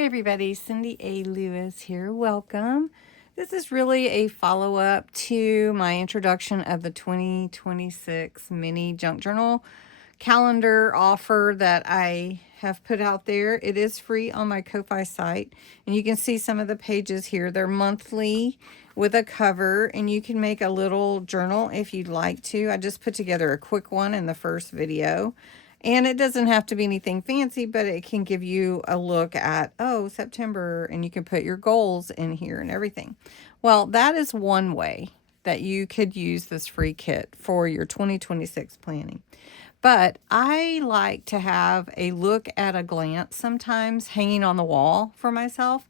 Hey everybody, Cindy A. Lewis here. Welcome. This is really a follow-up to my introduction of the 2026 mini junk journal calendar offer that I have put out there. It is free on my Ko-Fi site, and you can see some of the pages here. They're monthly with a cover, and you can make a little journal if you'd like to. I just put together a quick one in the first video. And it doesn't have to be anything fancy, but it can give you a look at, oh, September, and you can put your goals in here and everything. Well, that is one way that you could use this free kit for your 2026 planning. But I like to have a look at a glance sometimes hanging on the wall for myself.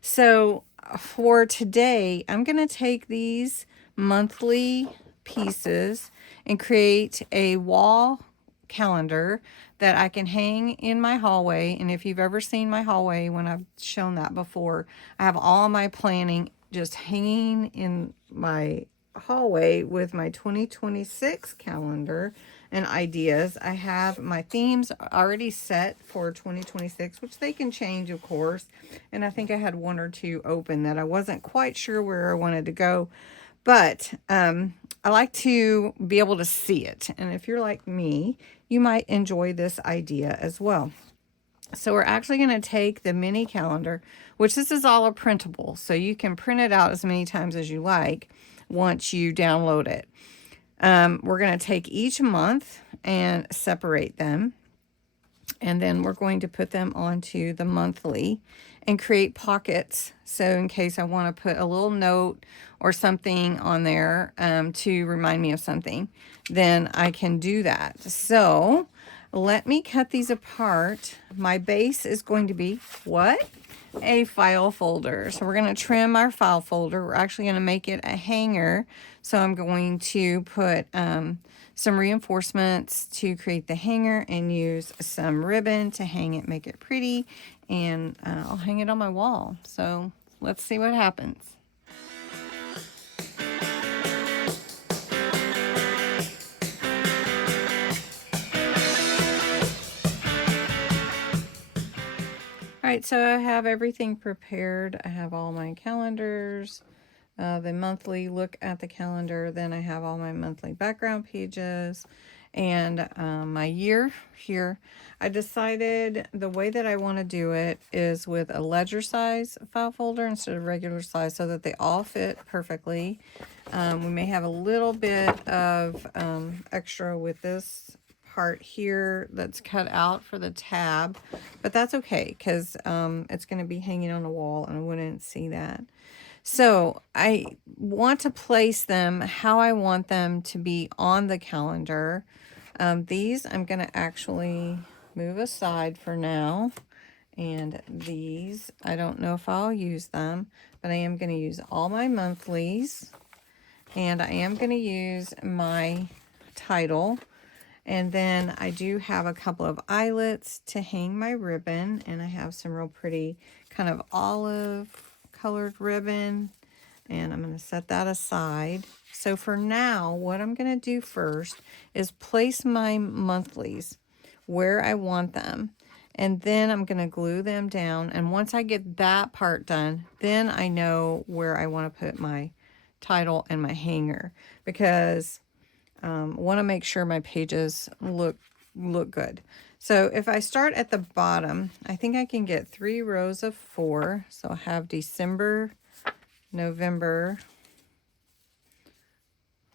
So for today, I'm going to take these monthly pieces and create a wall calendar that I can hang in my hallway. And if you've ever seen my hallway when I've shown that before, I have all my planning just hanging in my hallway with my 2026 calendar and ideas. I have my themes already set for 2026, which they can change, of course. And I think I had one or two open that I wasn't quite sure where I wanted to go. But I like to be able to see it. And if you're like me, you might enjoy this idea as well. So we're actually going to take the mini calendar, which this is all a printable. So you can print it out as many times as you like once you download it. We're going to take each month and separate them. And then we're going to put them onto the monthly and create pockets. So in case I want to put a little note or something on there to remind me of something, then I can do that. So let me cut these apart. My base is going to be what? A file folder. So we're going to trim our file folder. We're actually going to make it a hanger. So I'm going to put some reinforcements to create the hanger and use some ribbon to hang it, make it pretty, and I'll hang it on my wall. So let's see what happens. All right, so I have everything prepared. I have all my calendars, the monthly look at the calendar. Then I have all my monthly background pages and my year here. I decided the way that I want to do it is with a ledger size file folder instead of regular size so that they all fit perfectly. We may have a little bit of extra with this part here that's cut out for the tab, but that's okay because it's going to be hanging on the wall and I wouldn't see that. So I want to place them how I want them to be on the calendar. These I'm going to actually move aside for now. And these, I don't know if I'll use them, but I am going to use all my monthlies. And I am going to use my title. And then I do have a couple of eyelets to hang my ribbon. And I have some real pretty kind of olive colored ribbon. And I'm going to set that aside. So for now, what I'm going to do first is place my monthlies where I want them. And then I'm going to glue them down. And once I get that part done, then I know where I want to put my title and my hanger. Because I want to make sure my pages look good. So if I start at the bottom, I think I can get 3 rows of 4. So I have December, November,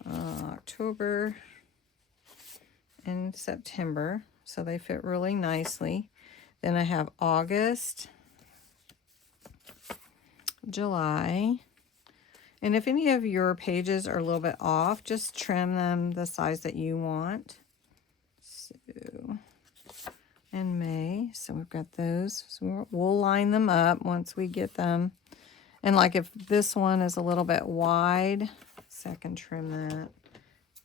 October, and September. So they fit really nicely. Then I have August, July. And if any of your pages are a little bit off, just trim them the size that you want. So, and May. So we've got those. So we'll line them up once we get them. And like if this one is a little bit wide, so I can trim that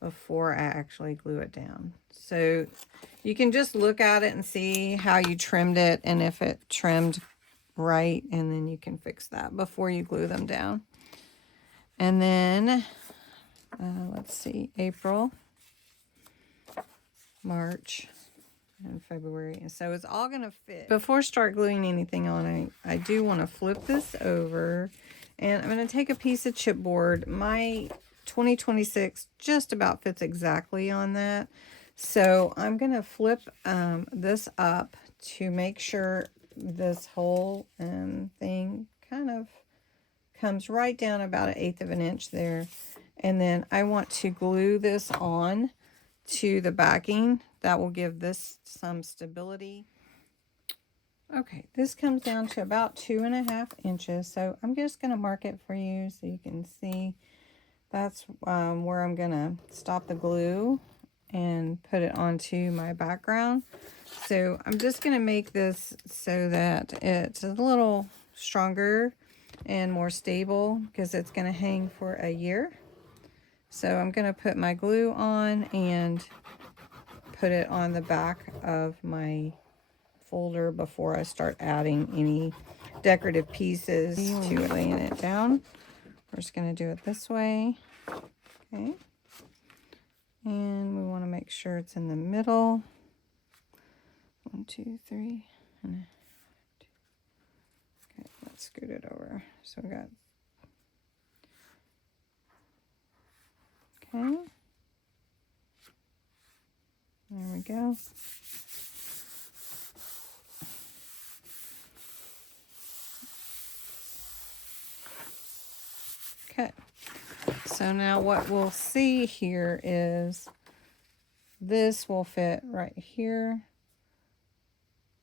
before I actually glue it down. So you can just look at it and see how you trimmed it and if it trimmed right, and then you can fix that before you glue them down. And then, let's see, April, March, in February. And so it's all gonna fit. Before I start gluing anything on, I do want to flip this over, and I'm gonna take a piece of chipboard. My 2026 just about fits exactly on that. So I'm gonna flip this up to make sure this whole thing kind of comes right down about 1/8 of an inch there. And then I want to glue this on to the backing. That will give this some stability. Okay, this comes down to about 2.5 inches. So I'm just going to mark it for you so you can see. That's where I'm going to stop the glue and put it onto my background. So I'm just going to make this so that it's a little stronger and more stable because it's going to hang for a year. So I'm going to put my glue on and put it on the back of my folder before I start adding any decorative pieces to it. Laying it down. We're just going to do it this way. Okay. And we want to make sure it's in the middle. 1, 2, 3. Okay, let's scoot it over. So we got. Okay. There we go. Okay. So now what we'll see here is this will fit right here.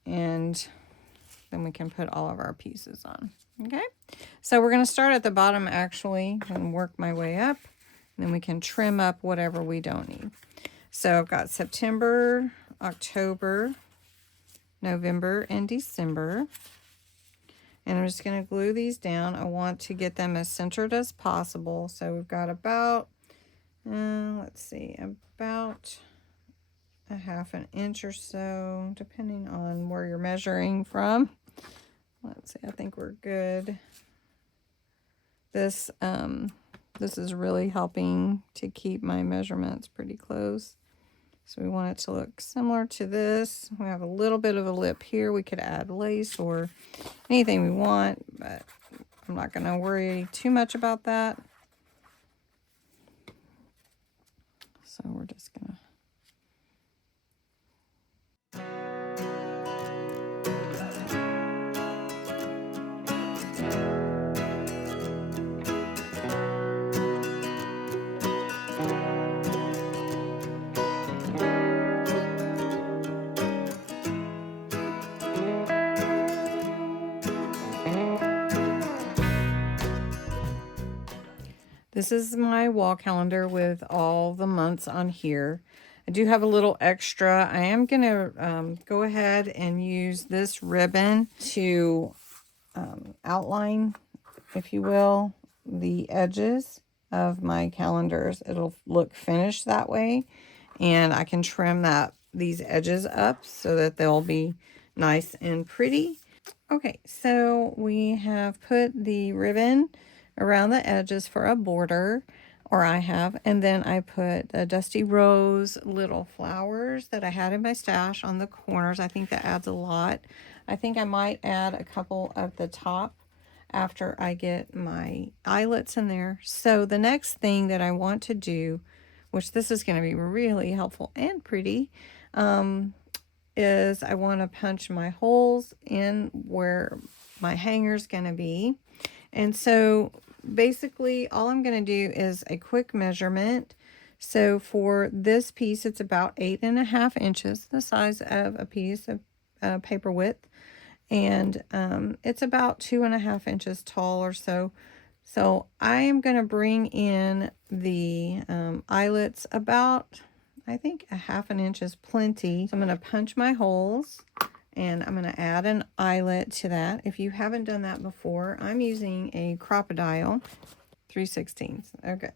And then we can put all of our pieces on. Okay. So we're going to start at the bottom actually and work my way up. And then we can trim up whatever we don't need. So I've got September, October, November, and December. And I'm just going to glue these down. I want to get them as centered as possible. So we've got about, let's see, about 1/2 inch or so, depending on where you're measuring from. Let's see, I think we're good. This is really helping to keep my measurements pretty close. So we want it to look similar to this. We have a little bit of a lip here. We could add lace or anything we want, but I'm not going to worry too much about that. So we're just going to. This is my wall calendar with all the months on here. I do have a little extra. I am going to go ahead and use this ribbon to outline, if you will, the edges of my calendars. It'll look finished that way. And I can trim these edges up so that they'll be nice and pretty. Okay, so we have put the ribbon around the edges for a border, or I have, and then I put a Dusty Rose little flowers that I had in my stash on the corners. I think that adds a lot. I think I might add a couple at the top after I get my eyelets in there. So the next thing that I want to do, which this is going to be really helpful and pretty, is I want to punch my holes in where my hanger's going to be. And so basically all I'm going to do is a quick measurement. So for this piece, it's about 8.5 inches, the size of a piece of paper width. And it's about 2.5 inches tall or so. So I am going to bring in the eyelets about, I think 1/2 inch is plenty. So I'm going to punch my holes. And I'm going to add an eyelet to that. If you haven't done that before, I'm using a Crocodile 3/16. Okay.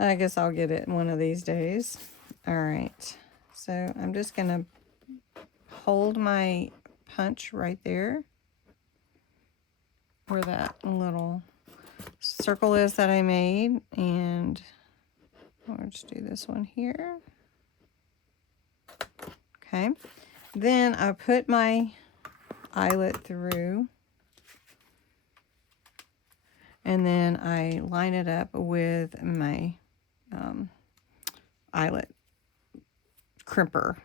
I guess I'll get it one of these days. All right. So I'm just going to hold my punch right there where that little circle is that I made. And I'll just do this one here. Okay. Then I put my eyelet through, and then I line it up with my eyelet crimper.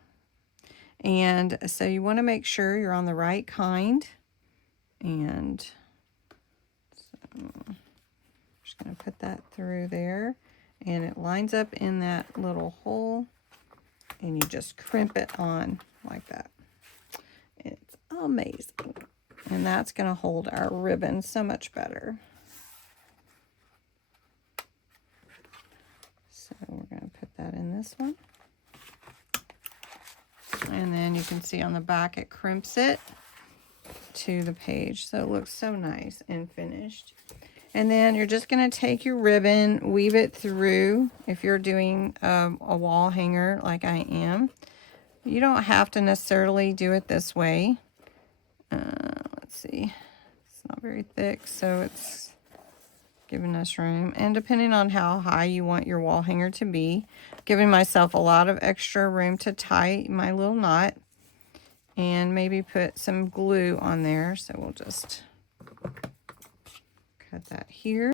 And so you want to make sure you're on the right kind. And so I'm just going to put that through there, and it lines up in that little hole, and you just crimp it on like that. It's amazing. And that's going to hold our ribbon so much better. So we're going to put that in this one. And then you can see on the back it crimps it to the page. So it looks so nice and finished. And then you're just going to take your ribbon, weave it through. If you're doing a wall hanger like I am, you don't have to necessarily do it this way. Let's see. It's not very thick, so it's giving us room. And depending on how high you want your wall hanger to be, giving myself a lot of extra room to tie my little knot. And maybe put some glue on there. So we'll just cut that here.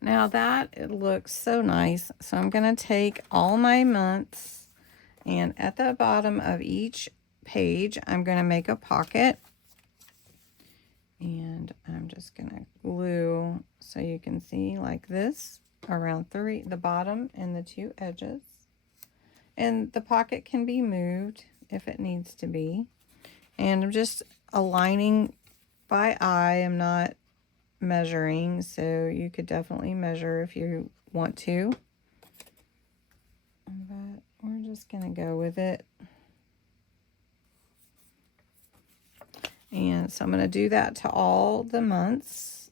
Now that it looks so nice. So I'm going to take all my months, and at the bottom of each page, I'm going to make a pocket. And I'm just going to glue, so you can see, like this, around the bottom and the two edges. And the pocket can be moved if it needs to be. And I'm just aligning by eye. I'm not measuring, so you could definitely measure if you want to. But we're just going to go with it. And so I'm going to do that to all the months.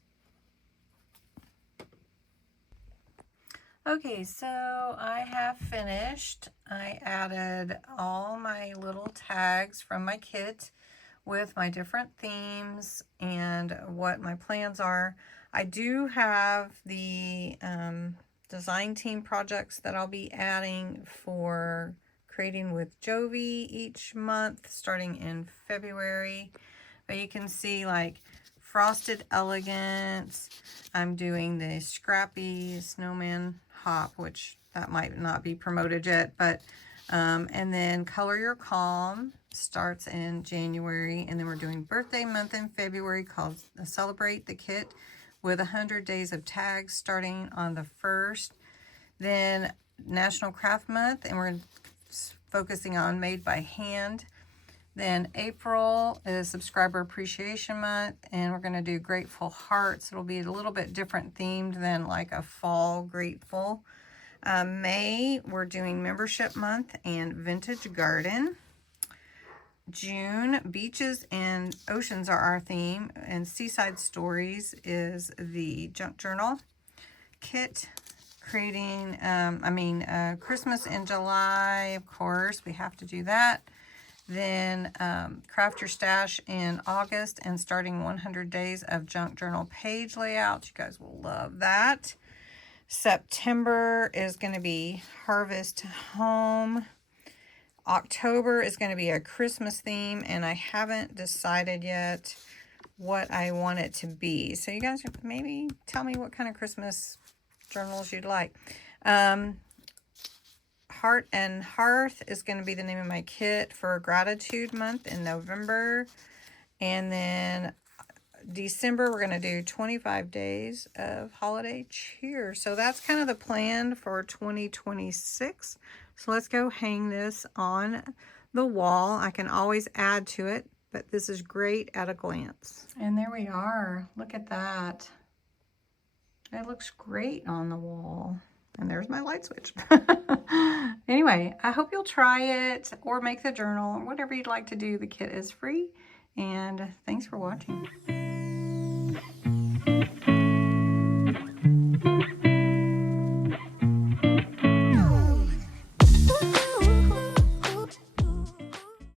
Okay, so I have finished. I added all my little tags from my kit with my different themes and what my plans are. I do have the design team projects that I'll be adding for creating with Jovi each month starting in February. But you can see, like, Frosted Elegance. I'm doing the Scrappy Snowman Hop, which that might not be promoted yet, but and then Color Your Calm starts in January, and then we're doing birthday month in February called Celebrate the Kit with 100 days of tags starting on the 1st. Then National Craft Month, and we're focusing on Made by Hand. Then April is Subscriber Appreciation Month, and we're going to do Grateful Hearts. It'll be a little bit different themed than like a fall grateful. May, we're doing Membership Month and Vintage Garden. June, Beaches and Oceans are our theme, and Seaside Stories is the junk journal kit. Creating, Christmas in July, of course, we have to do that. Then Craft Your Stash in August, and starting 100 days of junk journal page layout. You guys will love that. September is going to be Harvest Home. October is going to be a Christmas theme, and I haven't decided yet what I want it to be. So you guys maybe tell me what kind of Christmas journals you'd like. Heart and Hearth is going to be the name of my kit for Gratitude Month in November. And then December, we're going to do 25 days of holiday cheer. So that's kind of the plan for 2026. So let's go hang this on the wall. I can always add to it, but this is great at a glance. And there we are. Look at that. It looks great on the wall. And there's my light switch. Anyway, I hope you'll try it or make the journal, whatever you'd like to do. The kit is free. And thanks for watching.